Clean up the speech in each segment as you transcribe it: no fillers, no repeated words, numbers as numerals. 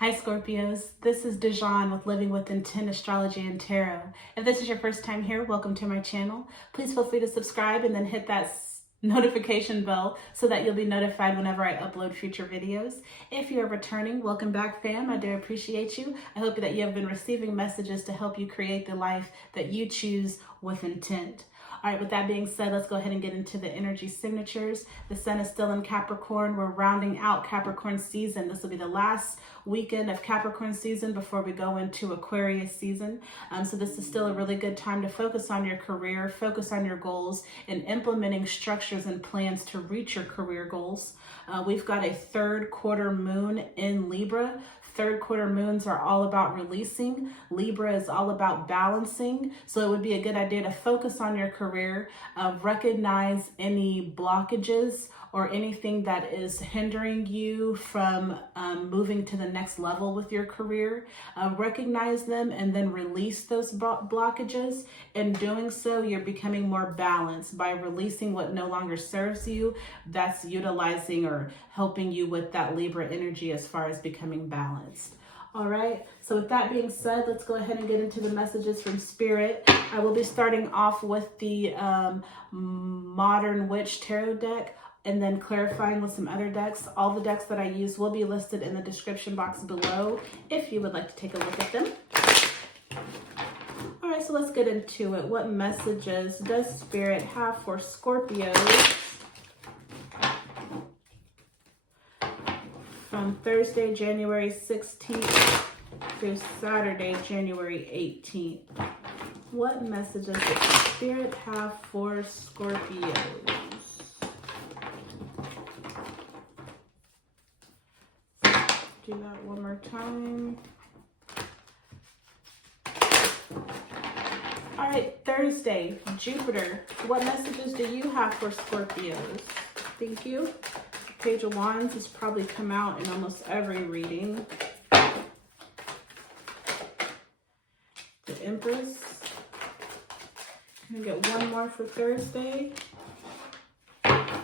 Hi Scorpios, this is Dijon with Living with Intent Astrology and Tarot. If this is your first time here, welcome to my channel. Please feel free to subscribe and then hit that notification bell so that you'll be notified whenever I upload future videos. If you're returning, welcome back fam. I do appreciate you. I hope that you have been receiving messages to help you create the life that you choose with intent. All right, with that being said, let's go ahead and get into the energy signatures. The sun is still in Capricorn. We're rounding out Capricorn season. This will be the last weekend of Capricorn season before we go into Aquarius season. So this is still a really good time to focus on your career, focus on your goals, and implementing structures and plans to reach your career goals. We've got a third quarter moon in Libra. Third quarter moons are all about releasing. Libra is all about balancing. So it would be a good idea to focus on your career, recognize any blockages or anything that is hindering you from moving to the next level with your career. Recognize them and then release those blockages. In doing so, you're becoming more balanced by releasing what no longer serves you. That's utilizing or helping you with that Libra energy as far as becoming balanced. All right, so with that being said, let's go ahead and get into the messages from Spirit. I will be starting off with the Modern Witch Tarot deck and then clarifying with some other decks. All the decks that I use will be listed in the description box below if you would like to take a look at them. All right, so let's get into it. What messages does Spirit have for Scorpios from Thursday, January 16th through Saturday, January 18th? What messages does Spirit have for Scorpios? Do that one more time. All right, Thursday, Jupiter. What messages do you have for Scorpios? Thank you. Page of Wands has probably come out in almost every reading. The Empress. Can I get one more for Thursday?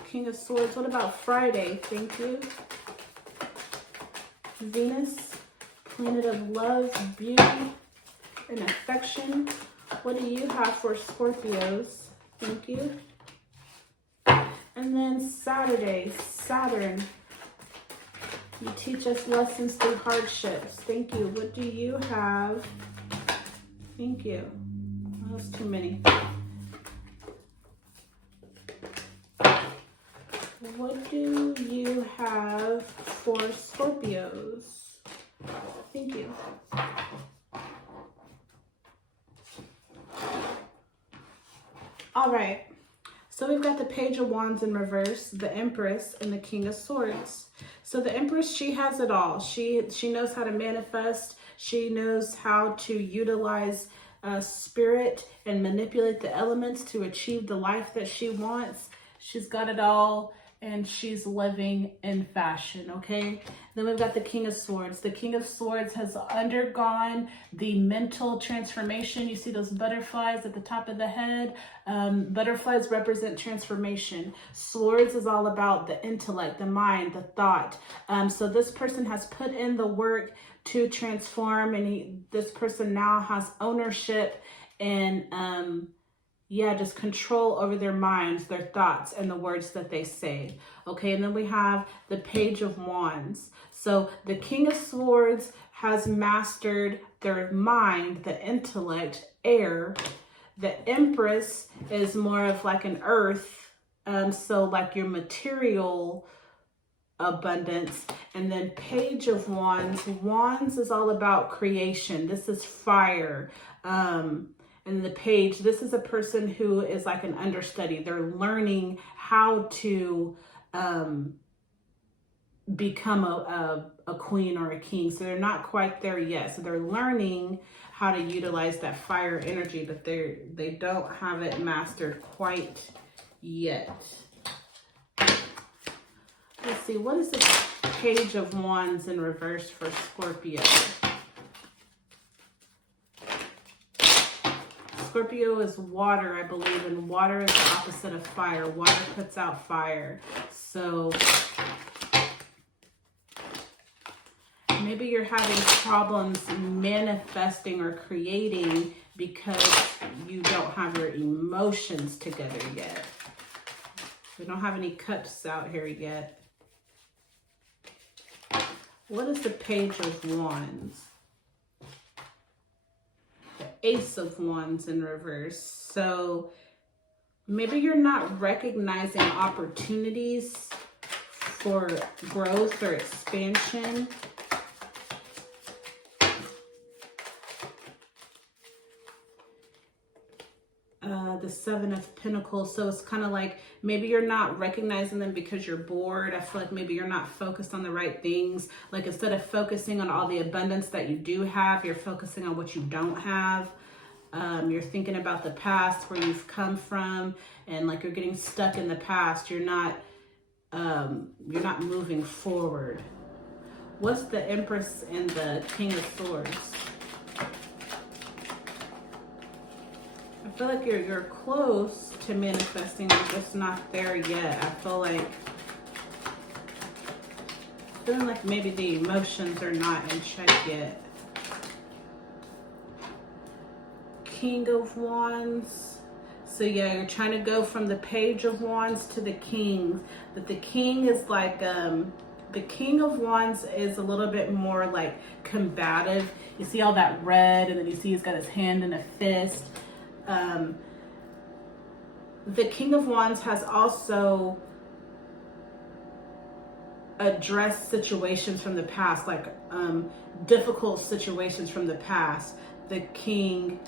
King of Swords. What about Friday? Thank you. Venus, planet of love, beauty, and affection. What do you have for Scorpios? Thank you. And then Saturday, Saturn. You teach us lessons through hardships. Thank you. What do you have? Thank you. Oh, that's too many. What do you have for Scorpios? Thank you. All right. So we've got the Page of Wands in reverse, the Empress, and the King of Swords. So the Empress, she has it all. She knows how to manifest. She knows how to utilize spirit and manipulate the elements to achieve the life that she wants. She's got it all, and she's living in fashion, okay? Then we've got the King of Swords. The King of Swords has undergone the mental transformation. You see those butterflies at the top of the head? Butterflies represent transformation. Swords is all about the intellect, the mind, the thought. So this person has put in the work to transform, and this person now has ownership and just control over their minds, their thoughts, and the words that they say. Okay, and then we have the Page of Wands. So the King of Swords has mastered their mind, the intellect, air. The Empress is more of like an earth, so like your material abundance. And then Page of Wands. Wands is all about creation. This is fire. And the Page, this is a person who is like an understudy. They're learning how to become a queen or a king. So they're not quite there yet. So they're learning how to utilize that fire energy, but they don't have it mastered quite yet. Let's see, what is this Page of Wands in reverse for Scorpio? Scorpio is water, I believe, and water is the opposite of fire. Water puts out fire. So Maybe you're having problems manifesting or creating because you don't have your emotions together yet. We don't have any cups out here yet. What is the Page of Wands? The Ace of Wands in reverse. So maybe you're not recognizing opportunities for growth or expansion. The Seven of Pentacles. So it's kind of like maybe you're not recognizing them because you're bored. I feel like maybe you're not focused on the right things. Like instead of focusing on all the abundance that you do have, you're focusing on what you don't have. You're thinking about the past, where you've come from, and like you're getting stuck in the past. You're not moving forward. What's the Empress and the King of Swords? I feel like you're close to manifesting, you're just not there yet. I feel like, feeling like maybe the emotions are not in check yet. King of Wands. So yeah, you're trying to go from the Page of Wands to the King. But the King is like, the King of Wands is a little bit more like combative. You see all that red, and then you see he's got his hand in a fist. The King of Wands has also addressed situations from the past, like difficult situations from the past. The King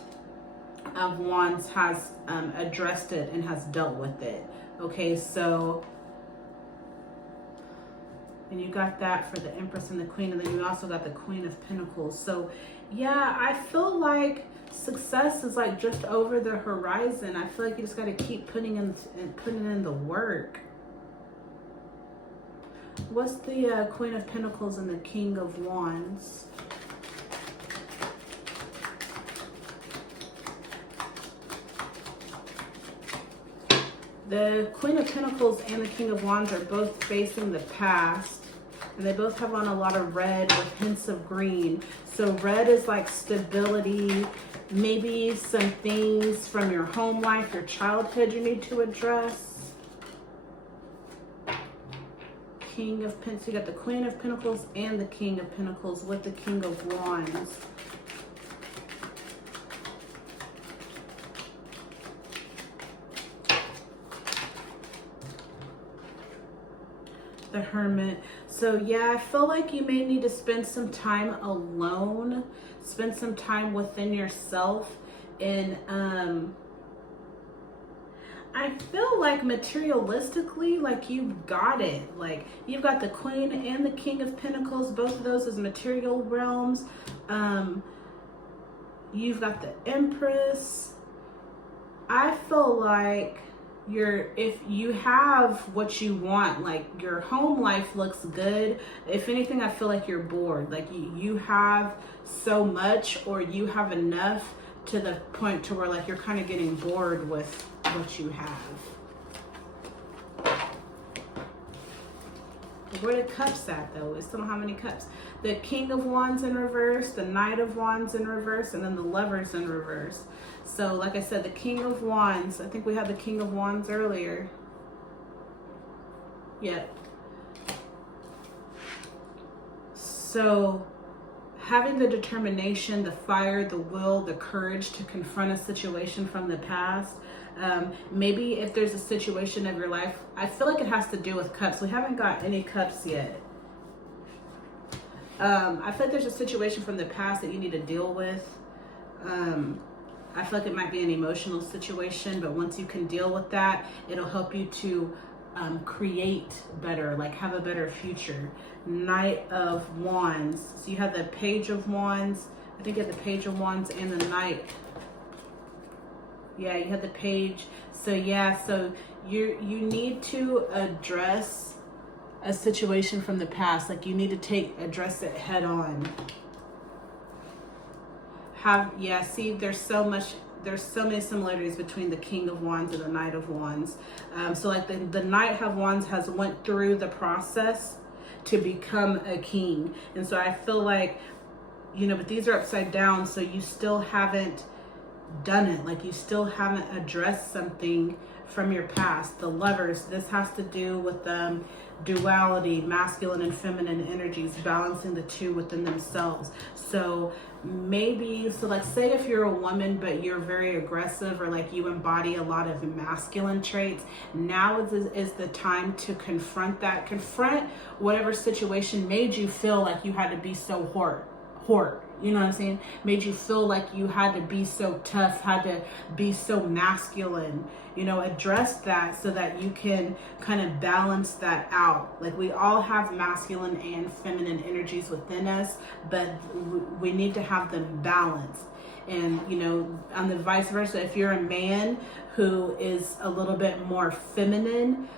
of Wands has addressed it and has dealt with it. Okay, so, and you got that for the Empress and the Queen, and then you also got the Queen of Pentacles. So yeah, I feel like success is like just over the horizon. I feel like you just got to keep putting in the work. What's the Queen of Pentacles and the King of Wands? The Queen of Pentacles and the King of Wands are both facing the past, and they both have on a lot of red with hints of green. So red is like stability, maybe some things from your home life, your childhood you need to address. King of Pentacles, you got the Queen of Pentacles and the King of Pentacles with the King of Wands. The Hermit. So yeah, I feel like you may need to spend some time alone, spend some time within yourself. And I feel like materialistically, like you've got it. Like you've got the Queen and the King of Pentacles, both of those as material realms. You've got the Empress. I feel like if you have what you want, like your home life looks good. If anything, I feel like you're bored. Like you have so much, or you have enough to the point to where like you're kind of getting bored with what you have. Where the cups at though? We still don't have any cups. The King of Wands in reverse, the Knight of Wands in reverse, and then the Lovers in reverse. So like I said, the King of Wands, I think we had the King of Wands earlier. Yep. So having the determination, the fire, the will, the courage to confront a situation from the past. Maybe if there's a situation of your life, I feel like it has to do with cups. We haven't got any cups yet. I feel like there's a situation from the past that you need to deal with. I feel like it might be an emotional situation, but once you can deal with that, it'll help you to create better, like have a better future. Knight of Wands. So you have the Page of Wands. I think you have the Page of Wands and the Knight. Yeah, you have the Page. So yeah, so you need to address a situation from the past. Like you need to address it head on. See, there's so many similarities between the King of Wands and the Knight of Wands. So like the Knight of Wands has went through the process to become a king. And so I feel like, you know, but these are upside down, so you still haven't done it. Like, you still haven't addressed something from your past. The Lovers, this has to do with duality, masculine and feminine energies, balancing the two within themselves. So maybe, so like, say if you're a woman but you're very aggressive, or like you embody a lot of masculine traits, now is the time to confront whatever situation made you feel like you had to be so hort, you know what I'm saying? Made you feel like you had to be so tough, had to be so masculine. You know, address that so that you can kind of balance that out. Like, we all have masculine and feminine energies within us, but we need to have them balanced. And, you know, on the vice versa, if you're a man who is a little bit more feminine,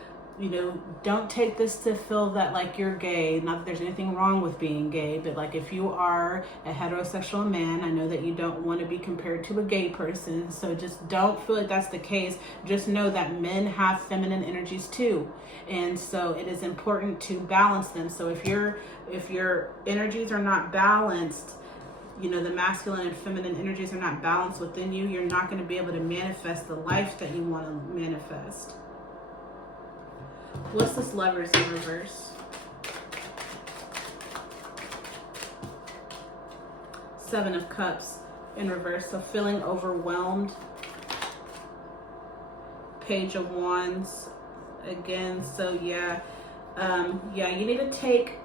you know, don't take this to feel that like you're gay. Not that there's anything wrong with being gay, but like, if you are a heterosexual man, I know that you don't want to be compared to a gay person. So just don't feel like that's the case. Just know that men have feminine energies too. And so it is important to balance them. So if your energies are not balanced, you know, the masculine and feminine energies are not balanced within you, you're not going to be able to manifest the life that you want to manifest. What's this Lovers in reverse? Seven of Cups in reverse. So feeling overwhelmed. Page of Wands again. So yeah, you need to take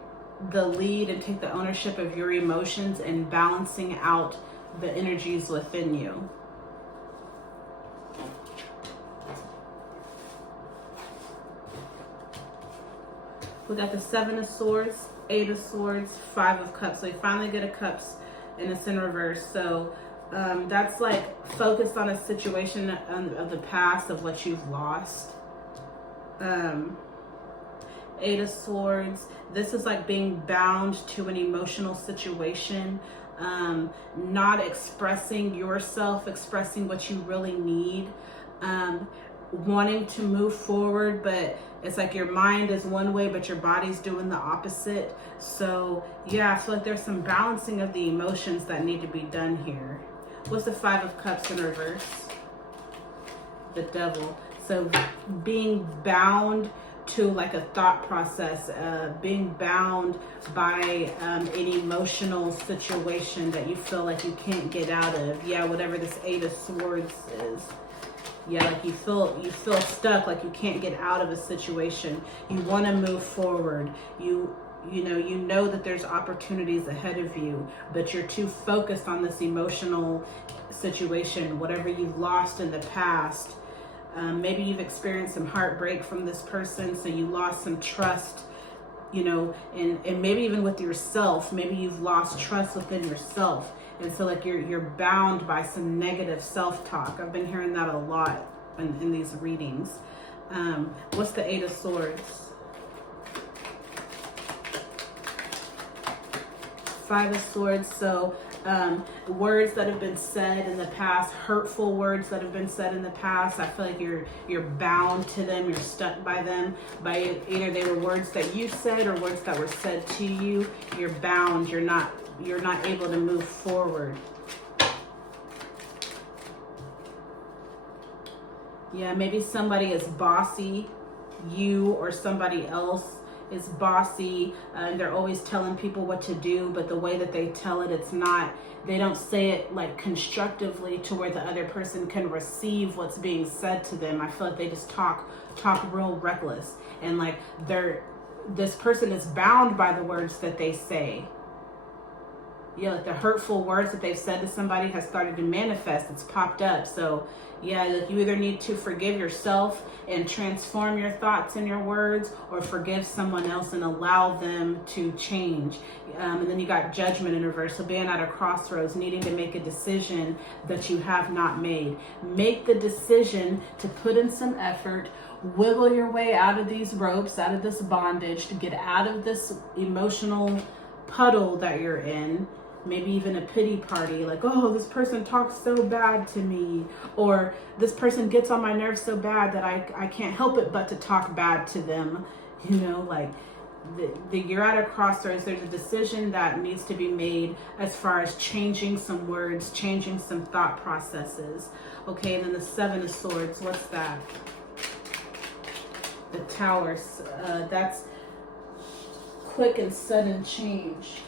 the lead and take the ownership of your emotions and balancing out the energies within you. We got the Seven of Swords, Eight of Swords, Five of Cups. So you finally get a Cups and it's in reverse. So that's like focused on a situation of the past, of what you've lost. Eight of Swords. This is like being bound to an emotional situation, not expressing yourself, expressing what you really need, wanting to move forward, but it's like your mind is one way, but your body's doing the opposite. So yeah, I feel like there's some balancing of the emotions that need to be done here. What's the Five of Cups in reverse? The Devil. So being bound to like a thought process, being bound by an emotional situation that you feel like you can't get out of. Yeah, whatever this Eight of Swords is. Yeah, like you feel stuck, like you can't get out of a situation. You want to move forward. You know that there's opportunities ahead of you, but you're too focused on this emotional situation, whatever you've lost in the past. Maybe you've experienced some heartbreak from this person, so you lost some trust, you know, and maybe even with yourself. Maybe you've lost trust within yourself. And so like you're bound by some negative self-talk. I've been hearing that a lot in these readings. What's the Eight of Swords? Five of Swords. So words that have been said in the past, hurtful words that have been said in the past, I feel like you're bound to them, you're stuck by them, by either they were words that you said or words that were said to you. You're bound, you're not able to move forward. Yeah, maybe somebody is bossy, you or somebody else is bossy, and they're always telling people what to do, but the way that they tell it, they don't say it like constructively to where the other person can receive what's being said to them. I feel like they just talk real reckless, and like this person is bound by the words that they say. Yeah, like the hurtful words that they've said to somebody has started to manifest. It's popped up. So yeah, like you either need to forgive yourself and transform your thoughts and your words, or forgive someone else and allow them to change. And then you got Judgment in reverse. So being at a crossroads, needing to make a decision that you have not made. Make the decision to put in some effort, wiggle your way out of these ropes, out of this bondage, to get out of this emotional puddle that you're in. Maybe even a pity party, like, oh, this person talks so bad to me, or this person gets on my nerves so bad that I can't help it but to talk bad to them, you know, like you're at a crossroads. There's a decision that needs to be made as far as changing some words, changing some thought processes. Okay, and then the Seven of Swords, what's that? The Tower, that's quick and sudden change.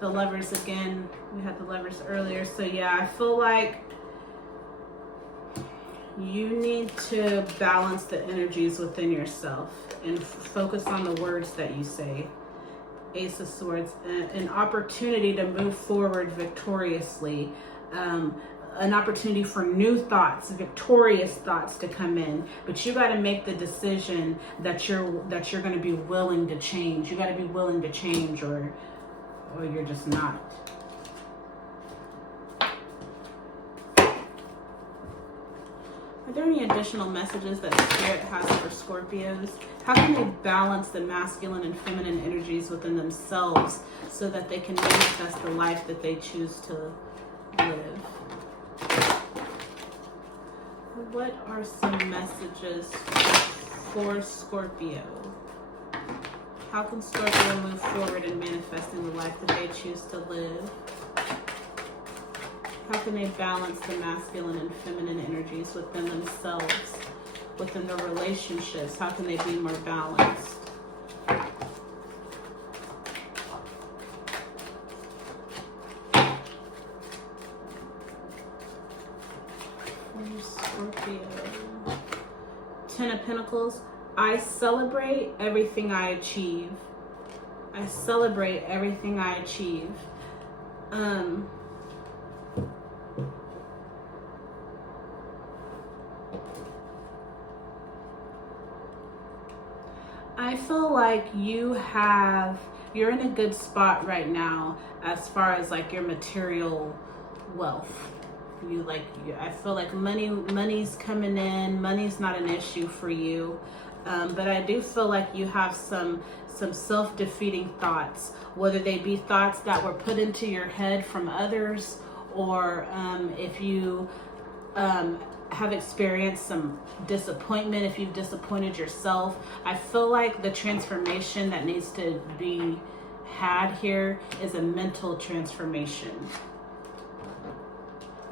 The Lovers again, we had the Lovers earlier. So yeah, I feel like you need to balance the energies within yourself and focus on the words that you say. Ace of Swords, an opportunity to move forward victoriously, an opportunity for new thoughts, victorious thoughts to come in. But you got to make the decision that you're going to be willing to change. You got to be willing to change, or you're just not. Are there any additional messages that Spirit has for Scorpios? How can they balance the masculine and feminine energies within themselves so that they can manifest the life that they choose to live? What are some messages for Scorpio? How can Scorpio move forward in manifesting the life that they choose to live? How can they balance the masculine and feminine energies within themselves, within their relationships? How can they be more balanced? Scorpio. Ten of Pentacles. I celebrate everything I achieve. I celebrate everything I achieve. I feel like you're in a good spot right now as far as like your material wealth. I feel like money's coming in. Money's not an issue for you. But I do feel like you have some self-defeating thoughts, whether they be thoughts that were put into your head from others, or if you have experienced some disappointment, if you've disappointed yourself. I feel like the transformation that needs to be had here is a mental transformation.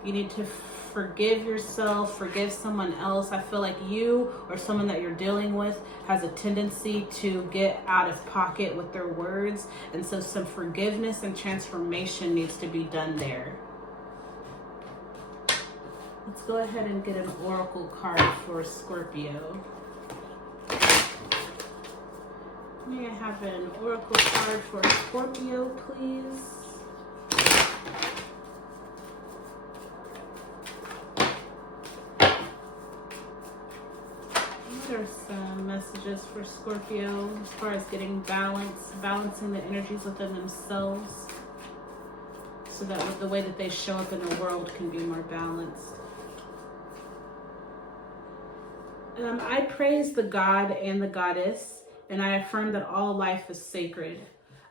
You need to forgive yourself, forgive someone else. I feel like you or someone that you're dealing with has a tendency to get out of pocket with their words, and so some forgiveness and transformation needs to be done there. Let's go ahead and get an oracle card for Scorpio. May I have an oracle card for Scorpio, please? What are some messages for Scorpio as far as getting balancing the energies within themselves, so that the way that they show up in the world can be more balanced? I praise the God and the Goddess, and I affirm that all life is sacred.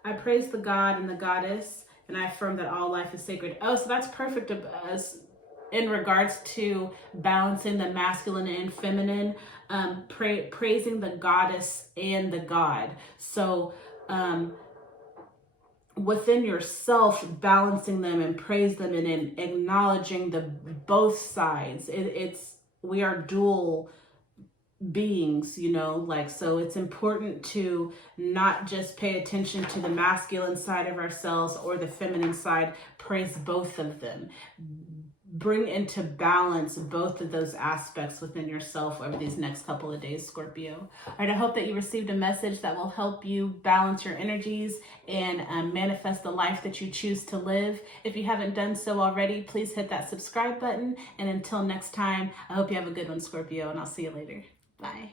I praise the God and the Goddess, and I affirm that all life is sacred. Oh, so that's perfect as in regards to balancing the masculine and feminine, praising the Goddess and the God. So within yourself, balancing them and praise them and acknowledging the both sides. We are dual beings, so it's important to not just pay attention to the masculine side of ourselves or the feminine side. Praise both of them. Bring into balance both of those aspects within yourself over these next couple of days, Scorpio. All right, I hope that you received a message that will help you balance your energies and manifest the life that you choose to live. If you haven't done so already, please hit that subscribe button. And until next time, I hope you have a good one, Scorpio, and I'll see you later. Bye.